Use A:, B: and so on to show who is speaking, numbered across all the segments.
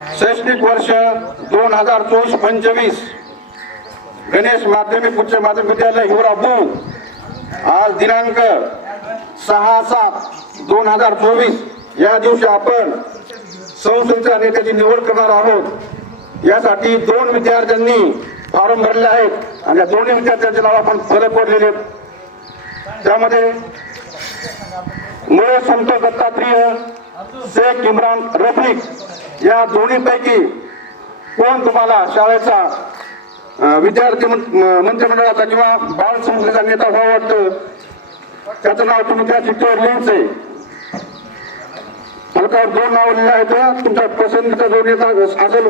A: शैक्षणिक वर्ष दोन हजार चोवीस पंचवीस. गणेश माध्यमिक उच्च माध्यमिक विद्यालय हिवराबू आज दिनांक सहा सात दोन हजार चोवीस. या दिवशी आपण संस्थेच्या नेत्याची निवड करणार आहोत. यासाठी दोन विद्यार्थ्यांनी फॉर्म भरले आहेत आणि या दोन्ही विद्यार्थ्यांचे नाव आपण फरक पडलेले आहेत. त्यामध्ये मुळे संतोष दत्तात्रेय शेख इम्रान रफिक या दोन्हीपैकी कोण तुम्हाला शाळेचा विद्यार्थी मंत्रिमंडळाचा किंवा बाल संस्थेचा नेता व्हावं वाटतं? त्याचं नाव तुम्ही त्या चिठ्ठीवर लिहायचंय फलकावर दोन नाव लिहिले आहेत तुमच्या पसंतीचा जो नेता असेल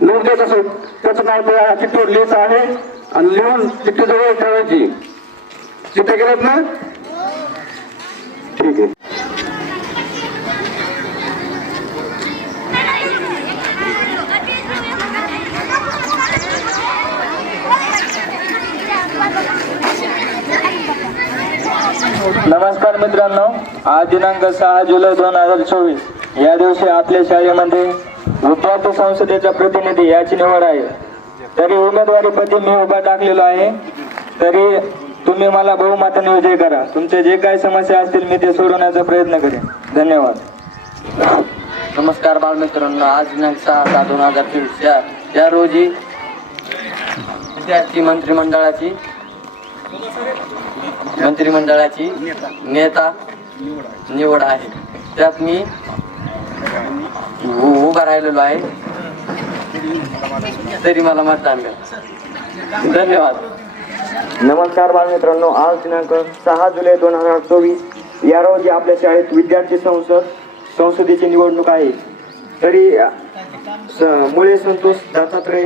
A: निवड देत असेल त्याचं नाव त्या चिठ्ठीवर लिहायचं आहे. आणि लिहून चिठ्ठी जवळ ठेवायची. चिठ्ठी गेल्यात ना? ठीक आहे.
B: नमस्कार मित्रांनो आज दिनांक सहा जुलै दोन हजार चोवीस. या दिवशी आपल्या शाळेमध्ये विद्यार्थी संसदेचा प्रतिनिधी याची निवड आहे. तरी उमेदवारीपदी मी उभा टाकलेलो आहे. तरी तुम्ही मला बहुमताने विजय करा. तुमचे जे काही समस्या असतील मी ते सोडवण्याचा प्रयत्न करेन. धन्यवाद.
C: नमस्कार बालमित्रांनो आज दिनांक सहा सहा दोन हजार चोवीस. या या रोजी विद्यार्थी मंत्रिमंडळाची मंत्रिमंडळाची नेता निवड आहे. त्यात मी उ- उभा राहिलेलो आहे. तरी मला मतदान करा धन्यवाद.
B: नमस्कार बालमित्रांनो आज दिनांक सहा जुलै दोन हजार चोवीस. या रोजी आपल्या शाळेत विद्यार्थी संसद संसदेची निवडणूक आहे. तरी स- मुळे संतोष दत्तात्रय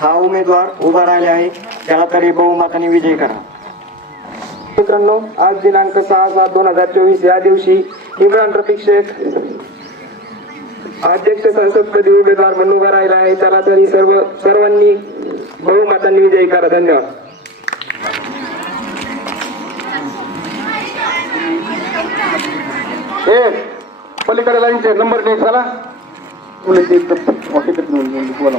B: हा उमेदवार उभा राहिले आहे. त्याला तरी बहुमताने विजय करा. मित्रांनो आज दिनांक सहा सात दोन हजार चोवीस या दिवशी इम्रान रफिक शेख अध्यक्ष संसदपदी उमेदवार म्हणून उभा राहिला आहे त्याला तरी सर्व सर्वांनी बहुमतांनी विजयी करा. धन्यवाद.
A: ए पलीकडे लाईनचे नंबर नीट झाला. बोला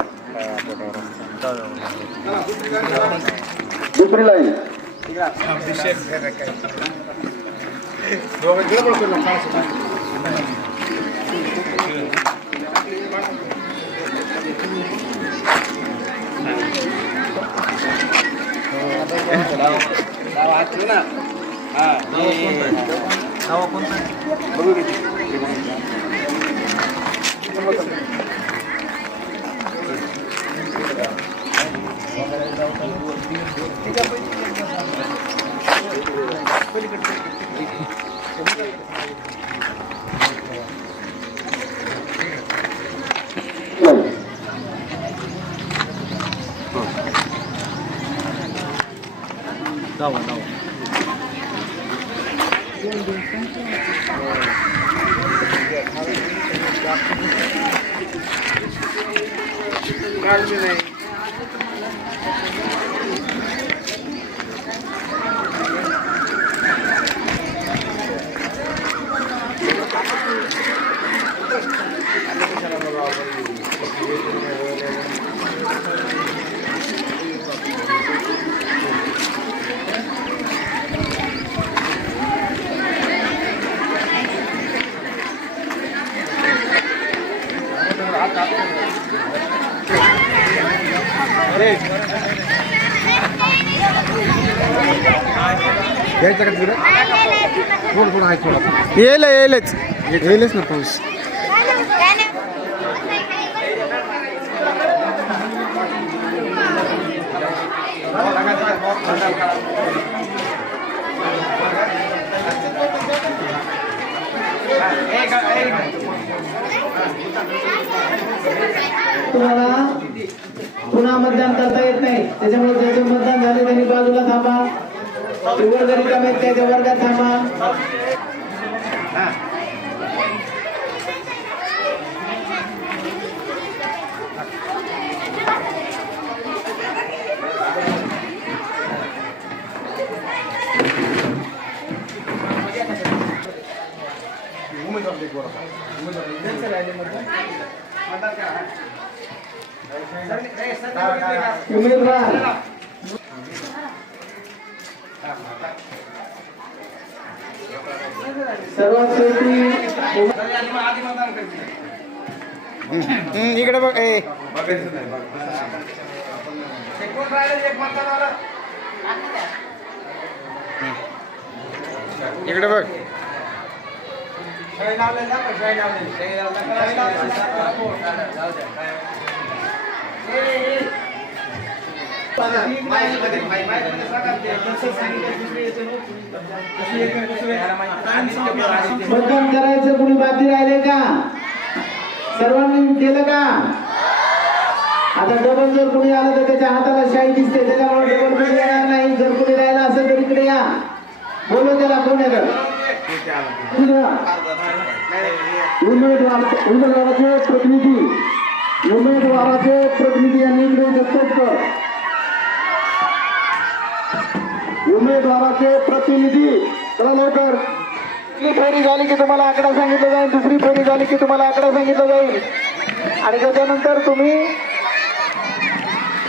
D: মহিলাই
A: दुसरी लाईन
E: येईल येईलच येईलच ना पाऊस.
F: तुम्हाला पुन्हा मतदान करता येत नाही. त्याच्यामुळे ज्याचे मतदान झाले त्यांनी बाजूला थांबा. ते वर्ग रिकामे आहेत त्याच्या वर्गात थांबा? उमेदवार सर्वात शेवटी
E: इकडे बघ ए. इकडे बघ.
F: मतदान करायचं कुणी बाकी राहिले का? सर्वांनी केलं का? आता डबल जर कुणी आलं तर त्याच्या हाताला शाई दिसते त्याच्यामुळे डबल कुणी येणार नाही. जर कुणी राहिला असेल तर इकडे या. बोलो त्याला कोण येतं उमेदवार उमेदवाराचे प्रतिनिधी. उमेदवाराचे प्रतिनिधी यांनी इकडे दत्तक कर उमेदवाराचे प्रतिनिधी. चला लवकर. पहिली फेरी झाली की तुम्हाला आकडा सांगितला जाईल. दुसरी फेरी झाली की तुम्हाला आकडा सांगितला जाईल. आणि त्याच्यानंतर तुम्ही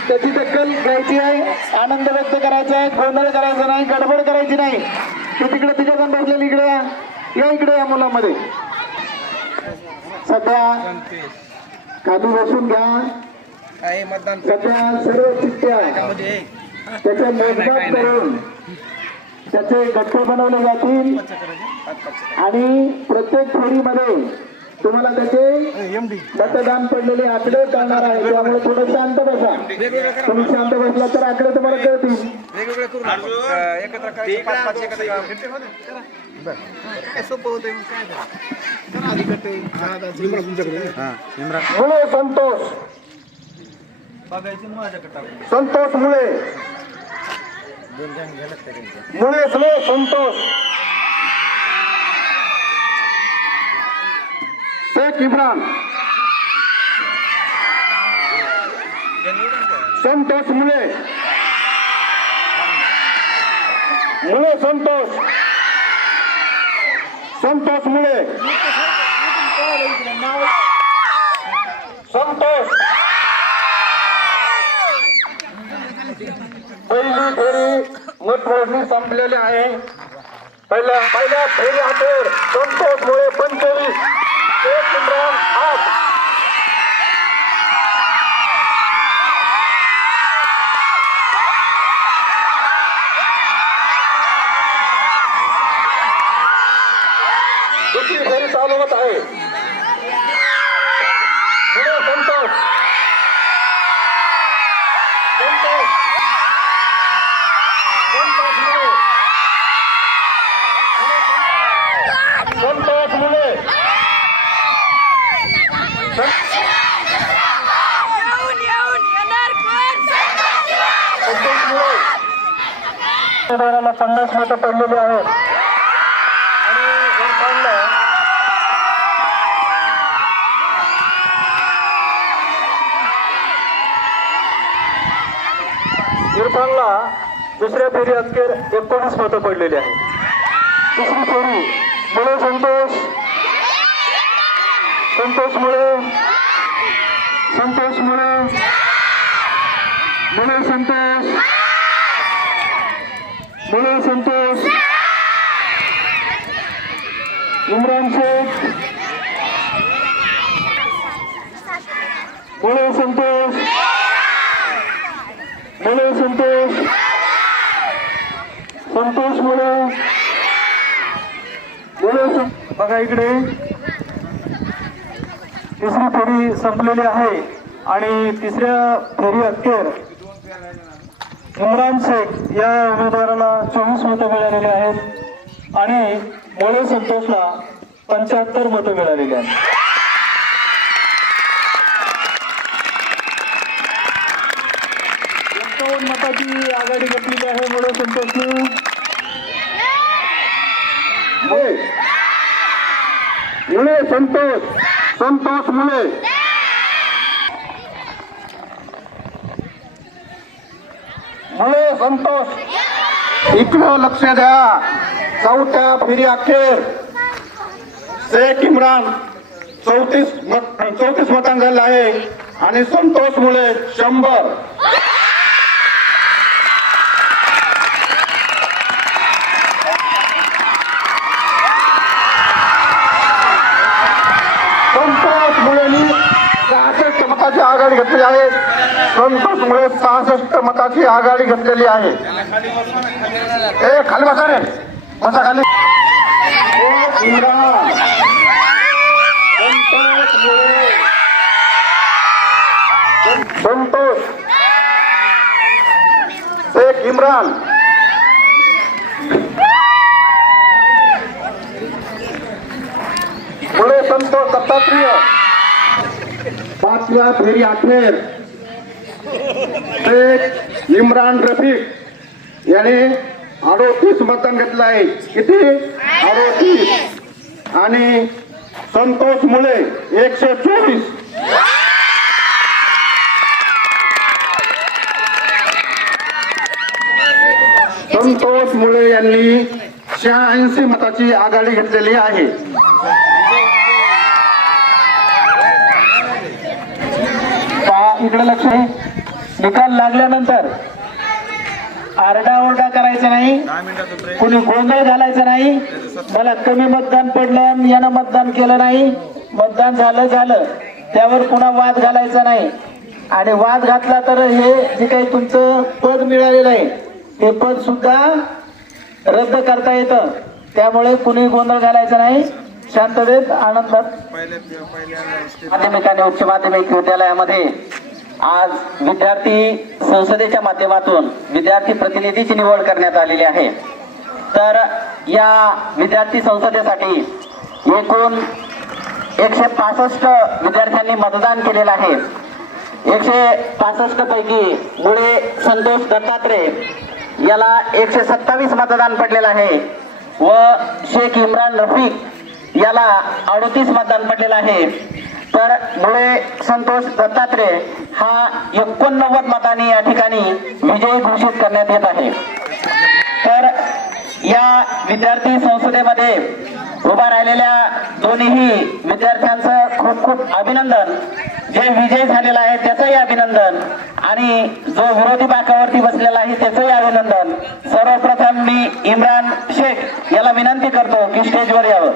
F: त्याची दखल घ्यायची आहे. आनंद व्यक्त करायचा आहे. गोंधळ करायचा नाही. गडबड करायची नाही. ते तिकडे तिथे जण बसलेले इकडे या. या इकडे या मुलांमध्ये. सध्या खाली बसून घ्या. सध्या सर्व चिठ्ठ्या. त्याचे मोजमाप करून त्याचे गठ्ठे बनवले जातील. आणि प्रत्येक फेरीमध्ये तुम्हाला त्याचे मतदान पडलेले आकडे कळणार आहे. त्यामुळे थोडं शांत बसा. तुम्ही शांत बसला तर आकडे तुम्हाला कळतील. मुळे संतोष. संतोष मुळे मुळे संतोष. शेख इम्रान. संतोष मुळे मुळे संतोष. संतोष मुळे संतोष पहिली फेरी मतमोजणी संपलेली आहे. पहिल्या पहिल्या फेरी हातवर संतोष मुळे पंचवीस एक इम्रान आठ. दुसरी फेरी चालू होत आहे मुळे संतोष संतोष संतोष मुळे संतोष मुळे
D: येऊन येऊन येणार कोण
F: संतोष मुळे उमेदवाराला पन्नास मतं पडलेली आहेत आणि इरफानला इरफानला दुसऱ्या फेरी अखेर एकोणीस मतं पडलेली आहेत. तिसरी फेरी मुळे संतोष संतोष मुळे संतोष मुळे मुळे संतोष. मुळे संतोष. इमरान शेख. मुळे संतोष. मुळे संतोष. संतोष मुळे मुळे सं- बघा इकडे. तिसरी फेरी संपलेली आहे. आणि तिसऱ्या फेरी अखेर. इम्रान शेख या उमेदवाराला चोवीस मतं मिळालेली आहेत आणि मोळे संतोषला पंच्याहत्तर मतं मिळालेली आहेत. मताची आघाडी घेतलेली आहे मुळे संतोष
A: मुळे संतोष. संतोष मुळे मुळे संतोष. इकडं लक्ष द्या. चौथ्या फेरी अखेर. शेख इम्रान चौतीस मत चौतीस मतांक झाले आहे. आणि संतोष मुळे शंभर संतोष मुळेनी सहासष्ट मताची आघाडी घेतली आहे. संतोष सहासष्ट मताची आघाडी घेतलेली आहे. ए खाली बसा रे. बसा खाली. संतोष एक इम्रान. मुळे संतोष दत्तात्रेय. पाचव्या फेरी अखेर शेख इम्रान रफीक याने अडोतीस मतदान घेतलं आहे. किती? अडोतीस. आणि संतोष मुळे एकशे चोवीस. संतोष मुळे यांनी शहाऐंशी मताची आघाडी घेतलेली आहे
F: पहा इकडे लक्ष आहे. निकाल लागल्यानंतर आरडाओरडा करायचा नाही कुणी गोंधळ घालायचा नाही मला कमी मतदान पडलं यानं मतदान केलं नाही. मतदान झालं झालं. त्यावर पुन्हा वाद घालायचा नाही. आणि वाद घातला तर हे जे काही तुमचं पद मिळालेलं आहे ते पद सुद्धा रद्द करता येतं. त्यामुळे कुणी गोंधळ घालायचा नाही. शांततेत आनंदात.
C: माध्यमिक आणि उच्च माध्यमिक विद्यालयामध्ये आज विद्यार्थी संसदेच्या माध्यमातून विद्यार्थी प्रतिनिधीची निवड करण्यात आलेली आहे. तर या विद्यार्थी संसदेसाठी एकूण एकशे पासष्ट विद्यार्थ्यांनी मतदान केलेलं आहे. एकशे पासष्ट पैकी मुळे संतोष दत्तात्रय याला एकशे सत्तावीस मतदान पडलेलं आहे व शेख इम्रान रफीक याला अडतीस मतदान पडलेलं आहे. तर मुळे संतोष दत्तात्रय हा एकोणनव्वद मतांनी या ठिकाणी विजयी घोषित करण्यात येत आहे. तर या विद्यार्थी संसदेमध्ये उभा राहिलेल्या दोन्ही विद्यार्थ्यांचं खूप खूप अभिनंदन. जे विजय झालेला आहे त्याचंही अभिनंदन. आणि जो विरोधी बाकावरती बसलेला आहे त्याचंही अभिनंदन. सर्वप्रथम मी इम्रान शेख याला विनंती करतो की स्टेजवर यावं.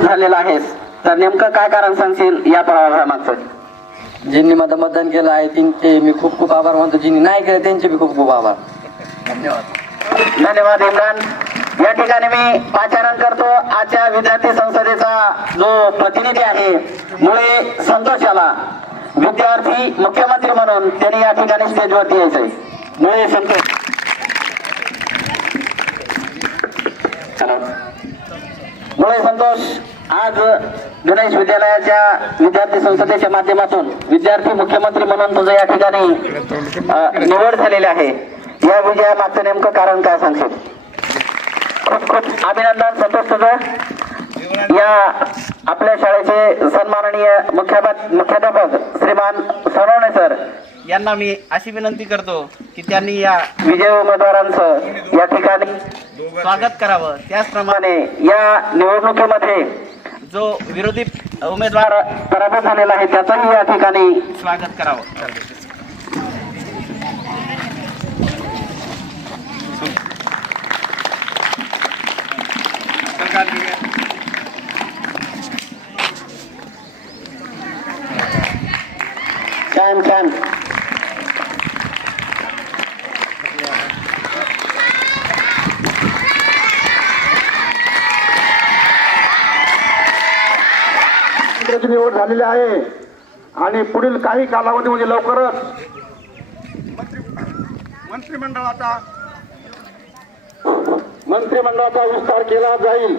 C: झालेला आहेस तर नेमकं काय कारण सांगशील या पराभवामागचं?
G: ज्यांनी माझं मतदान केलं आहे त्यांचे मी खूप खूप आभार मानतो. ज्यांनी नाही केलं त्यांचे बी खूप खूप आभार.
C: धन्यवाद. इम्रान. या ठिकाणी मी पाचारण करतो. आजच्या विद्यार्थी संसदेचा जो प्रतिनिधी आहे मुळे संतोष याला विद्यार्थी मुख्यमंत्री म्हणून त्यांनी या ठिकाणी स्टेजवरती यायचंय. मुळे संतोष. मुळे संतोष. आज गणेश विद्यालयाच्या विद्यार्थी संसदेच्या माध्यमातून विद्यार्थी मुख्यमंत्री म्हणून तुझं या ठिकाणी निवड झालेली आहे. या विजयामागचं नेमकं कारण काय सांगशील? खूप खूप अभिनंदन संतोष तुझं. या आपल्या शाळेचे सन्माननीय मुख्याध्यापक मुख्याध्यापक श्रीमान सरवणे सर
H: यांना मी अशी विनंती करतो की त्यांनी या
C: विजय उमेदवारांचं या ठिकाणी
H: स्वागत करावं. त्याचप्रमाणे
C: प्रमाणे या निवडणुकीमध्ये
H: जो विरोधी उमेदवार
C: पराभव झालेला आहे त्याचंही या ठिकाणी
H: स्वागत करावं.
C: छान छान.
A: त्याची निवड झालेली आहे. आणि पुढील काही कालावधी म्हणजे लवकरच मंत्रिमंडळाचा मंत्रिमंडळाचा विस्तार केला जाईल.